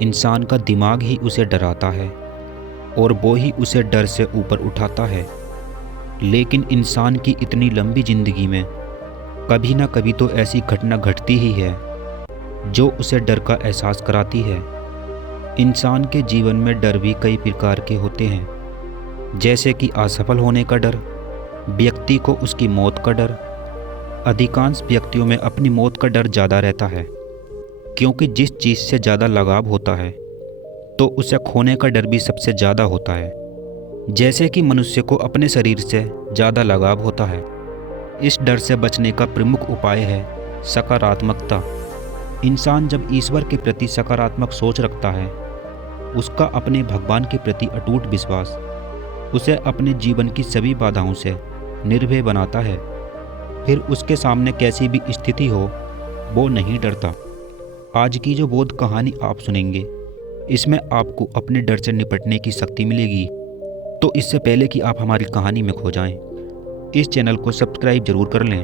इंसान का दिमाग ही उसे डराता है और वो ही उसे डर से ऊपर उठाता है। लेकिन इंसान की इतनी लंबी ज़िंदगी में कभी ना कभी तो ऐसी घटना घटती ही है जो उसे डर का एहसास कराती है। इंसान के जीवन में डर भी कई प्रकार के होते हैं, जैसे कि असफल होने का डर, व्यक्ति को उसकी मौत का डर। अधिकांश व्यक्तियों में अपनी मौत का डर ज़्यादा रहता है, क्योंकि जिस चीज़ से ज़्यादा लगाव होता है तो उसे खोने का डर भी सबसे ज़्यादा होता है। जैसे कि मनुष्य को अपने शरीर से ज़्यादा लगाव होता है। इस डर से बचने का प्रमुख उपाय है सकारात्मकता। इंसान जब ईश्वर के प्रति सकारात्मक सोच रखता है, उसका अपने भगवान के प्रति अटूट विश्वास उसे अपने जीवन की सभी बाधाओं से निर्भय बनाता है। फिर उसके सामने कैसी भी स्थिति हो, वो नहीं डरता। आज की जो बोध कहानी आप सुनेंगे, इसमें आपको अपने डर से निपटने की शक्ति मिलेगी। तो इससे पहले कि आप हमारी कहानी में खो जाएं, इस चैनल को सब्सक्राइब जरूर कर लें।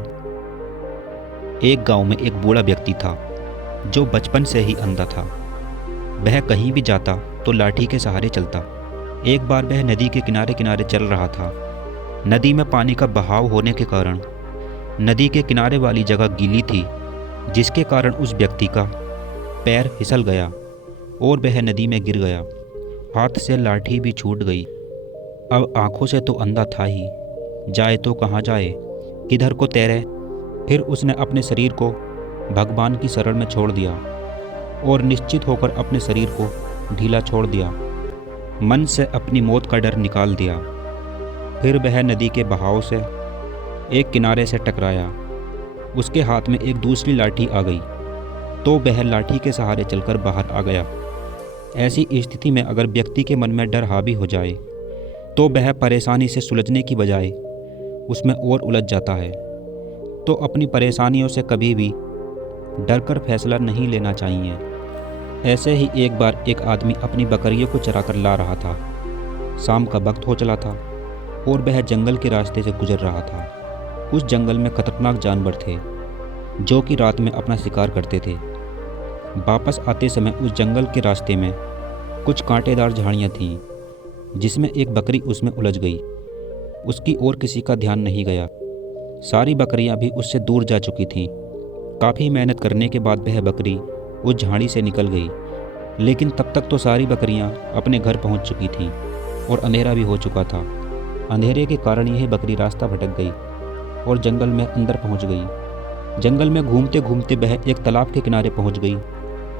एक गांव में एक बूढ़ा व्यक्ति था जो बचपन से ही अंधा था। वह कहीं भी जाता तो लाठी के सहारे चलता। एक बार वह नदी के किनारे किनारे चल रहा था। नदी में पानी का बहाव होने के कारण नदी के किनारे वाली जगह गीली थी, जिसके कारण उस व्यक्ति का पैर फिसल गया और वह नदी में गिर गया। हाथ से लाठी भी छूट गई। अब आंखों से तो अंधा था ही, जाए तो कहाँ जाए, किधर को तैरे। फिर उसने अपने शरीर को भगवान की शरण में छोड़ दिया और निश्चित होकर अपने शरीर को ढीला छोड़ दिया। मन से अपनी मौत का डर निकाल दिया। फिर वह नदी के बहाव से एक किनारे से टकराया। उसके हाथ में एक दूसरी लाठी आ गई तो वह लाठी के सहारे चलकर बाहर आ गया। ऐसी स्थिति में अगर व्यक्ति के मन में डर हावी हो जाए तो वह परेशानी से सुलझने की बजाय उसमें और उलझ जाता है। तो अपनी परेशानियों से कभी भी डर कर फैसला नहीं लेना चाहिए। ऐसे ही एक बार एक आदमी अपनी बकरियों को चराकर ला रहा था। शाम का वक्त हो चला था और वह जंगल के रास्ते से गुजर रहा था। उस जंगल में खतरनाक जानवर थे जो कि रात में अपना शिकार करते थे। वापस आते समय उस जंगल के रास्ते में कुछ कांटेदार झाड़ियाँ थीं, जिसमें एक बकरी उसमें उलझ गई। उसकी ओर किसी का ध्यान नहीं गया। सारी बकरियां भी उससे दूर जा चुकी थीं। काफ़ी मेहनत करने के बाद वह बकरी उस झाड़ी से निकल गई, लेकिन तब तक तो सारी बकरियां अपने घर पहुंच चुकी थीं और अंधेरा भी हो चुका था। अंधेरे के कारण यह बकरी रास्ता भटक गई और जंगल में अंदर पहुंच गई। जंगल में घूमते घूमते वह एक तालाब के किनारे पहुंच गई।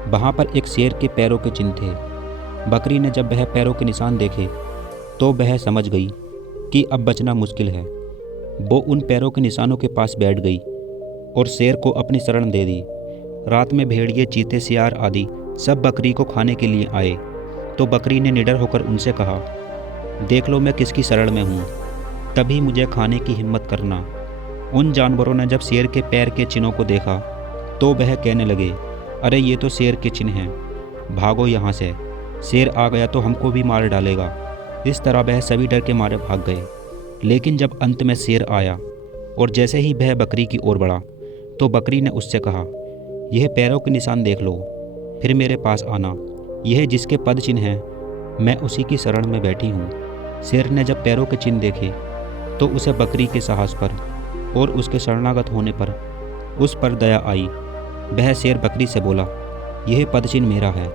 वहां पर एक शेर के पैरों के चिन्ह थे। बकरी ने जब वह पैरों के निशान देखे तो वह समझ गई कि अब बचना मुश्किल है। वो उन पैरों के निशानों के पास बैठ गई और शेर को अपनी शरण दे दी। रात में भेड़िए, चीते, सियार आदि सब बकरी को खाने के लिए आए तो बकरी ने निडर होकर उनसे कहा, देख लो मैं किसकी शरण में हूँ, तभी मुझे खाने की हिम्मत करना। उन जानवरों ने जब शेर के पैर के चिन्हों को देखा तो वह कहने लगे, अरे ये तो शेर के चिन्ह हैं, भागो यहाँ से, शेर आ गया तो हमको भी मार डालेगा। इस तरह वह सभी डर के मारे भाग गए। लेकिन जब अंत में शेर आया और जैसे ही वह बकरी की ओर बढ़ा तो बकरी ने उससे कहा, यह पैरों के निशान देख लो, फिर मेरे पास आना। यह जिसके पद चिन्ह हैं, मैं उसी की शरण में बैठी हूँ। शेर ने जब पैरों के चिन्ह देखे तो उसे बकरी के साहस पर और उसके शरणागत होने पर उस पर दया आई। वह शेर बकरी से बोला, यह पद चिन्ह मेरा है,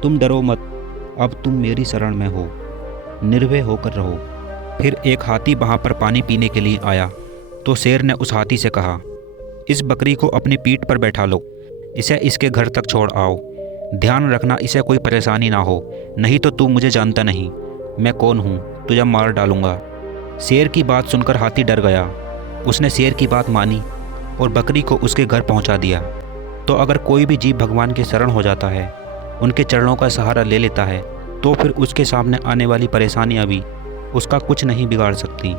तुम डरो मत, अब तुम मेरी शरण में हो, निर्भय होकर रहो। फिर एक हाथी वहाँ पर पानी पीने के लिए आया तो शेर ने उस हाथी से कहा, इस बकरी को अपनी पीठ पर बैठा लो, इसे इसके घर तक छोड़ आओ। ध्यान रखना इसे कोई परेशानी ना हो, नहीं तो तू मुझे जानता नहीं, मैं कौन हूँ, तुझे मार डालूंगा। शेर की बात सुनकर हाथी डर गया। उसने शेर की बात मानी और बकरी को उसके घर पहुँचा दिया। तो अगर कोई भी जीव भगवान के शरण हो जाता है, उनके चरणों का सहारा ले लेता है, तो फिर उसके सामने आने वाली परेशानियाँ भी उसका कुछ नहीं बिगाड़ सकती।